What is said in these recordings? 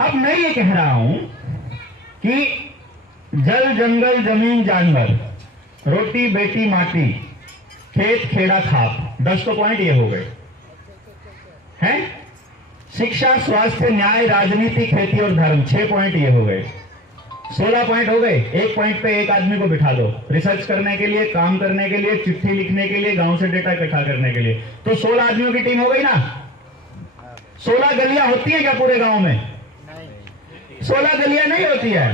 अब मैं ये कह रहा हूं कि जल जंगल जमीन जानवर, रोटी बेटी माटी, खेत खेड़ा खाप, 10 तो पॉइंट ये हो गए हैं। शिक्षा स्वास्थ्य न्याय राजनीति खेती और धर्म, 6 पॉइंट ये हो गए। 16 पॉइंट हो गए। एक पॉइंट पे एक आदमी को बिठा दो रिसर्च करने के लिए, काम करने के लिए, चिट्ठी लिखने के लिए, गांव से डेटा इकट्ठा करने के लिए, तो 16 आदमियों की टीम हो गई ना। 16 गलियां होती हैं क्या पूरे गांव में? 16 गलियां नहीं होती है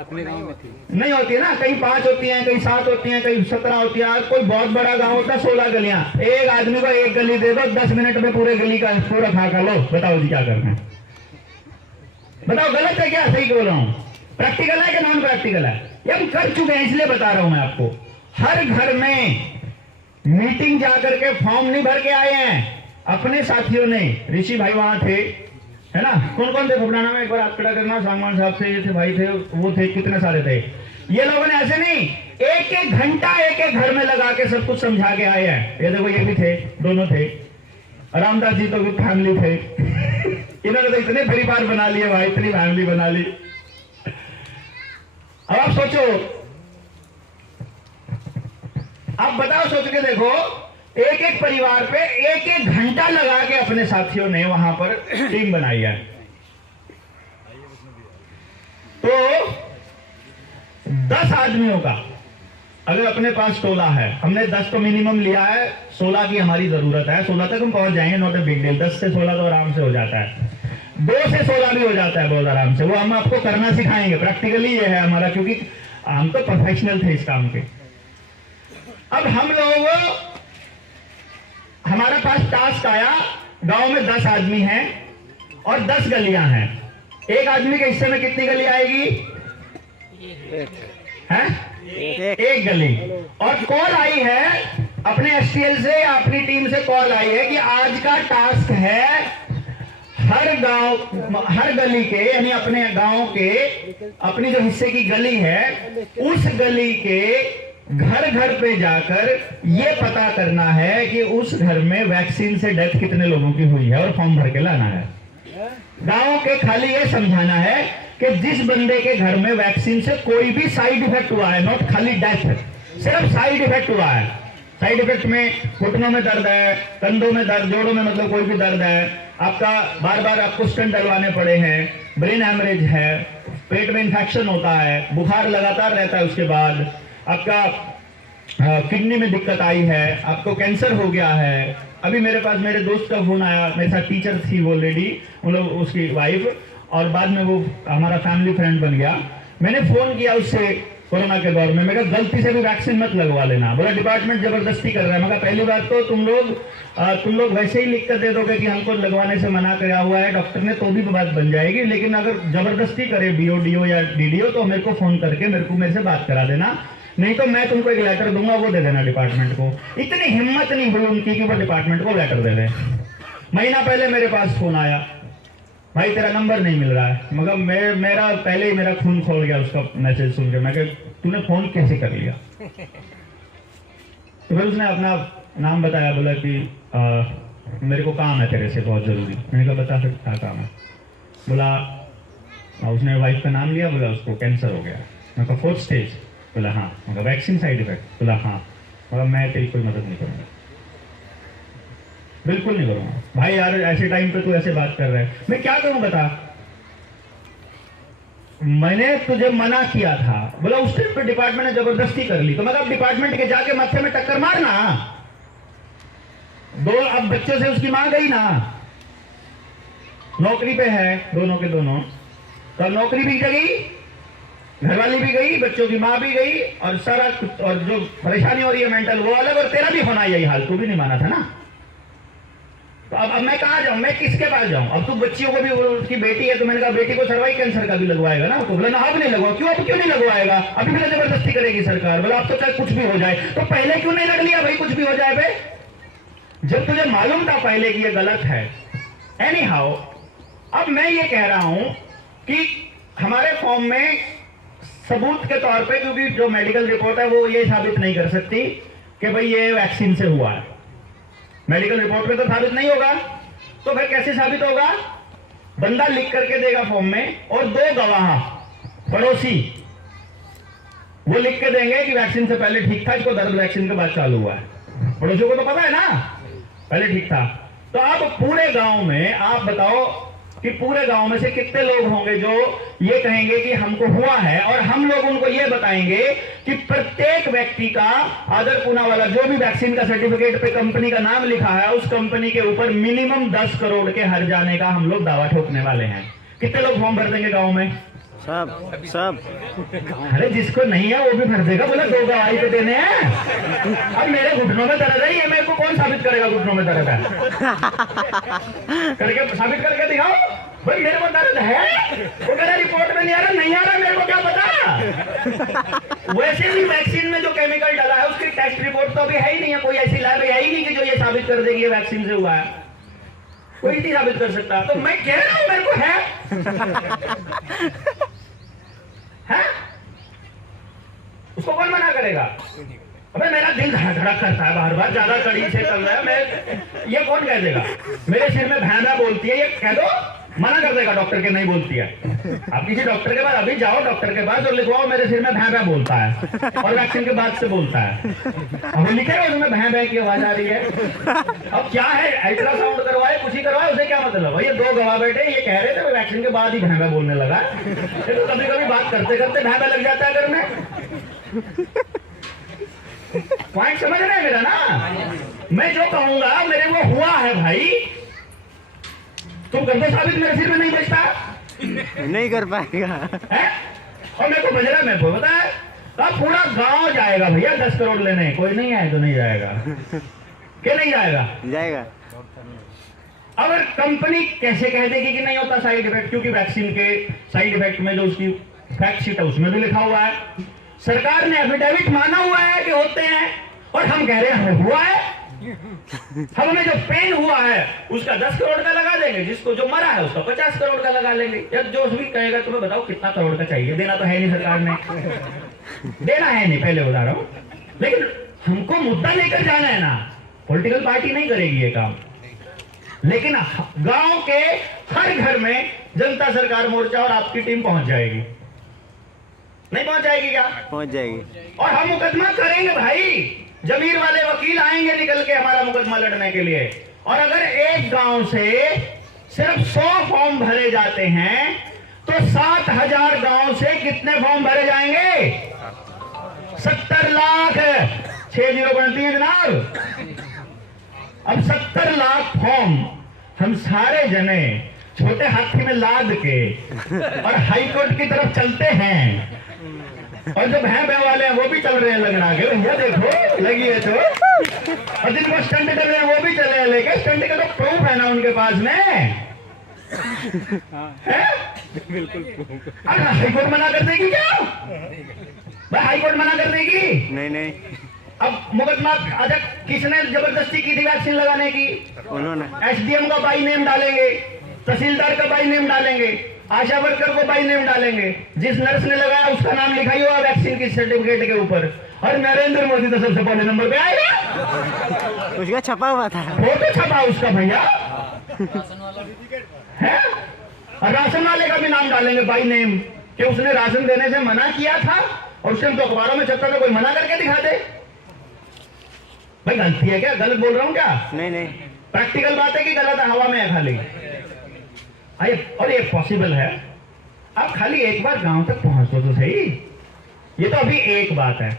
अपने गांव में थी, नहीं होती है ना। कहीं 5 होती हैं, कहीं 7 होती हैं, कहीं 17 होती है। कोई बहुत बड़ा गांव होता है 16 गलियां। एक आदमी को एक गली दे दो, 10 मिनट में पूरे गली का पूरा खाका लो। बताओ जी क्या करना है? बताओ गलत है क्या, सही बोल रहा हूं? प्रैक्टिकल है कि नॉन प्रैक्टिकल है? ये हम कर चुके हैं, इसलिए बता रहा हूं मैं आपको। हर घर में मीटिंग जाकर के फॉर्म नहीं भर के आए हैं अपने साथियों ने। ऋषि भाई वहां थे, है ना? कौन कौन थे फुफड़ाना में? एक बार हाथ खड़ा करना। सांगवान साहब थे, ये थे, भाई थे, वो थे, कितने सारे थे। ये लोगों ने ऐसे नहीं, एक एक घंटा एक एक घर में लगा के सब कुछ समझा के आए हैं। ये देखो, ये भी थे, दोनों थे। रामदास जी तो भी फैमिली थे। इन्होंने तो इतने परिवार बना लिए भाई, इतनी फैमिली बना ली। अब आप सोचो, आप बताओ, सोच के देखो, एक एक परिवार पे एक एक घंटा लगा के अपने साथियों ने वहां पर टीम बनाई है। तो 10 आदमियों का अगर अपने पास टोला है, हमने 10 तो मिनिमम लिया है, 16 की हमारी जरूरत है। 16 तक हम पहुंच जाएंगे, नॉट ए बिग डील। 10 से 16 तो आराम से हो जाता है। 2 से 16 भी हो जाता है बहुत आराम से। वो हम आपको करना सिखाएंगे, प्रैक्टिकली ये है हमारा, क्योंकि हम तो प्रोफेशनल थे इस काम के। अब हम लोग, हमारे पास टास्क आया, गांव में 10 आदमी हैं और 10 गलियां हैं। एक आदमी के हिस्से में कितनी गली आएगी? एक गली। और कॉल आई है अपने एसटीएल से या अपनी टीम से, कॉल आई है कि आज का टास्क है हर गांव, हर गली के, यानी अपने गांव के, अपनी जो हिस्से की गली है, उस गली के घर घर पे जाकर ये पता करना है कि उस घर में वैक्सीन से डेथ कितने लोगों की हुई है और फॉर्म भर के लाना है। गांव के खाली ये समझाना है कि जिस बंदे के घर में वैक्सीन से कोई भी साइड इफेक्ट हुआ है, नॉट खाली डेथ, सिर्फ साइड इफेक्ट हुआ है। साइड इफेक्ट में घुटनों में दर्द है, कंधों में दर्द, जोड़ों में मतलब कोई भी दर्द है, आपका बार बार आपको स्टेंट डलवाने पड़े हैं, ब्रेन हैमरेज है, पेट में इंफेक्शन होता है, बुखार लगातार रहता है, उसके बाद आपका किडनी में दिक्कत आई है, आपको कैंसर हो गया है। अभी मेरे पास मेरे दोस्त का फोन आया, मेरे साथ टीचर थी वो लेडी, उसकी वाइफ, और बाद में वो हमारा फैमिली फ्रेंड बन गया। मैंने फोन किया उससे कोरोना के दौर में, मैं कहा गलती से भी वैक्सीन मत लगवा लेना। बोला डिपार्टमेंट जबरदस्ती कर रहा है। मैं कहा पहली बात तो तुम लोग वैसे ही लिख कर दे दोगे कि हमको लगवाने से मना किया हुआ है डॉक्टर ने, तो भी बात बन जाएगी। लेकिन अगर जबरदस्ती करे बीओडीओ या डीडीओ तो मेरे को फोन करके मेरे से बात करा देना, नहीं तो मैं तुमको एक लेटर दूंगा, वो दे देना डिपार्टमेंट को। इतनी हिम्मत नहीं हुई उनकी कि वो डिपार्टमेंट को लेटर दे दे। महीना पहले मेरे पास फोन आया, भाई तेरा नंबर नहीं मिल रहा है। मगर मेरा पहले ही मेरा खून खोल गया उसका मैसेज सुन के। मैं कहा तूने फोन कैसे कर लिया? तो फिर उसने अपना नाम बताया, बोला कि मेरे को काम है तेरे से बहुत जरूरी। मैंने कहा बता फिर क्या काम है? बोला, उसने वाइफ का नाम लिया, बोला उसको कैंसर हो गया। मैं कहा 4th स्टेज? बोला हाँ। मगर वैक्सीन साइड इफेक्ट? बोला हाँ। मगर मैं तेरी कोई मदद नहीं करूंगा, बिल्कुल नहीं करूंगा। भाई यार ऐसे टाइम पे तू ऐसे बात कर रहा है, मैं क्या करूं बता? मैंने तुझे मना किया था। बोला उस टाइम पे डिपार्टमेंट ने जबरदस्ती कर ली। तो मतलब डिपार्टमेंट के जाके माथे में टक्कर मारना। अब बच्चों से उसकी मां गई ना, नौकरी पे है दोनों के दोनों, तो नौकरी भी गई, घरवाली भी गई, बच्चों की मां भी गई, और सारा और जो परेशानी हो रही है मेंटल वो अलग, और तेरा भी होना यही हाल। तू भी नहीं माना था ना, तो अब मैं कहां जाऊं, मैं किसके पास जाऊं? अब तू बच्चियों को भी, उसकी बेटी है तो मैंने कहा बेटी को सर्वाइकल कैंसर का भी लगवाएगा ना? तो बोला ना अब नहीं लगवा। क्यों? अब क्यों नहीं लगवाएगा? अभी भी जबरदस्ती करेगी सरकार। बोला अब तो चाहे कुछ भी हो जाए। तो पहले क्यों नहीं लग लिया भाई, कुछ भी हो जाए बे? जब तुझे मालूम था पहले कि ये गलत है। एनी हाउ, अब मैं ये कह रहा हूं कि हमारे फॉर्म में सबूत के तौर पे, क्योंकि जो मेडिकल रिपोर्ट है वो ये साबित नहीं कर सकती कि भाई ये वैक्सीन से हुआ है। मेडिकल रिपोर्ट में तो साबित नहीं होगा, तो फिर कैसे साबित होगा? बंदा लिख करके देगा फॉर्म में, और 2 गवाह पड़ोसी वो लिख के देंगे कि वैक्सीन से पहले ठीक था, इसको दर्द वैक्सीन के बाद चालू हुआ है। पड़ोसियों को तो पता है ना पहले ठीक था। तो अब पूरे गांव में आप बताओ कि पूरे गांव में से कितने लोग होंगे जो ये कहेंगे कि हमको हुआ है, और हम लोग उनको ये बताएंगे कि प्रत्येक व्यक्ति का आदर पूनावाला जो भी वैक्सीन का सर्टिफिकेट पे कंपनी का नाम लिखा है, उस कंपनी के ऊपर मिनिमम 10 करोड़ के हर जाने का हम लोग दावा ठोकने वाले हैं। कितने लोग फॉर्म भर देंगे गाँव में? सब। अरे जिसको नहीं है वो भी भर देगा, बोला 2 गवाही तो देने हैं। अब मेरे घुटनों में दर्द है, ये मेरे को कौन साबित करेगा घुटनों में दर्द है? करके साबित करके दिखाओ भाई मेरे को दर्द है। वो कह रहा रिपोर्ट में नहीं आ रहा, नहीं आ रहा, मेरे को क्या पता। वैसे भी वैक्सीन में जो केमिकल डाला है उसकी टेस्ट रिपोर्ट तो अभी है ही नहीं है, कोई ऐसी लैब है ही नहीं कि जो ये साबित कर देगी ये वैक्सीन से हुआ है। कोई नहीं साबित कर सकता। तो मैं कह रहा हूं मेरे को है? उसको कौन मना करेगा? अबे मेरा दिल धड़क करता है बार बार, ज्यादा कड़ी से चल रहा है। मैं ये कौन कह देगा? मेरे सिर में भैंसा बोलती है, ये कह दो मना कर देगा डॉक्टर के नहीं बोलती है। आप किसी डॉक्टर के पास अभी जाओ, डॉक्टर के पास और लिखवाओ मेरे सिर में भैं बोलता है, और वैक्सीन के बाद से बोलता है। अब वो लिखेगा उसमें भैं की आवाज आ रही है। अब क्या है, अल्ट्रासाउंड करवाए कुछ ही करवाए, उसे क्या मतलब है? ये 2 गवाह बैठे ये कह रहे थे वैक्सीन के बाद ही भैं बोलने लगा। तो कभी कभी बात करते करते भैं लग जाता है घर में। पॉइंट समझ रहे हैं मेरा ना? मैं जो कहूंगा मेरे को हुआ है भाई, तुम कर दो साबित, मेरे सिर में नहीं बचता, नहीं कर पाएगा है? और मेरे को बज रहा है, मेरे को पता है। अब पूरा गांव जाएगा भैया 10 करोड़ लेने, कोई नहीं आए तो नहीं जाएगा। क्या नहीं जाएगा? अगर कंपनी कैसे कह देगी कि नहीं होता साइड इफेक्ट, क्योंकि वैक्सीन के साइड इफेक्ट में जो उसकी फैक्ट शीट है उसमें भी लिखा हुआ है, सरकार ने एफिडेविट माना हुआ है कि होते हैं, और हम कह रहे हैं हुआ है। हमें जो पेन हुआ है उसका 10 करोड़ का लगा देंगे, जिसको जो मरा है उसका 50 करोड़ का लगा लेंगे। या जो भी कहेगा तुम्हें बताओ कितना करोड़ का चाहिए, देना तो है नहीं सरकार ने, देना है नहीं, पहले बता रहा हूं। लेकिन हमको मुद्दा लेकर जाना है ना, पॉलिटिकल पार्टी नहीं करेगी ये काम। लेकिन गांव के हर घर में जनता सरकार मोर्चा और आपकी टीम पहुंच जाएगी। नहीं पहुंच जाएगी क्या? पहुंच जाएगी। और हम मुकदमा करेंगे भाई, जमीर वाले वकील आएंगे निकल के हमारा मुकदमा लड़ने के लिए। और अगर एक गांव से सिर्फ 100 फॉर्म भरे जाते हैं तो 7,000 गांव से कितने फॉर्म भरे जाएंगे? 70 लाख। 6 जीरो बनती है जनाब। अब 70 लाख फॉर्म हम सारे जने छोटे हाथी में लाद के और हाईकोर्ट की तरफ चलते हैं, और जो भैं वाले हैं वो भी चल रहे हैं लगना के, भैया देखो लगी है तो, और जिनको स्टंट कर रहे हैं वो भी चले हैं लेके, स्टंट का तो प्रूफ है ना उनके पास में, है? अरे हाईकोर्ट मना कर देगी क्या भाई? हाईकोर्ट मना कर देगी? नहीं। अब मुकदमा अच्छा किसने जबरदस्ती की थी वैक्सीन लगाने की? उन्होंने। एसडीएम का बाई नेम डालेंगे, तहसीलदार का बाई नेम डालेंगे, आशा वर्कर को बाई नेम डालेंगे, जिस नर्स ने लगाया उसका नाम लिखा ही हुआ वैक्सीन की सर्टिफिकेट के ऊपर, और नरेंद्र मोदी तो सबसे पहले नंबर पे आएगा। उसका छपा हुआ था, फोटो छपा उसका भैया, है? और राशन वाले का भी नाम डालेंगे बाई नेम, कि उसने राशन देने से मना किया था, और उसने तो अखबारों में छपता था, कोई मना करके दिखा दे। भाई गलती है क्या? गलत बोल रहा हूँ क्या? नहीं। प्रैक्टिकल बात है कि गलत हवा में है खाली? और ये पॉसिबल है। आप खाली एक बार गांव तक पहुंचो तो सही। ये तो अभी एक बात है।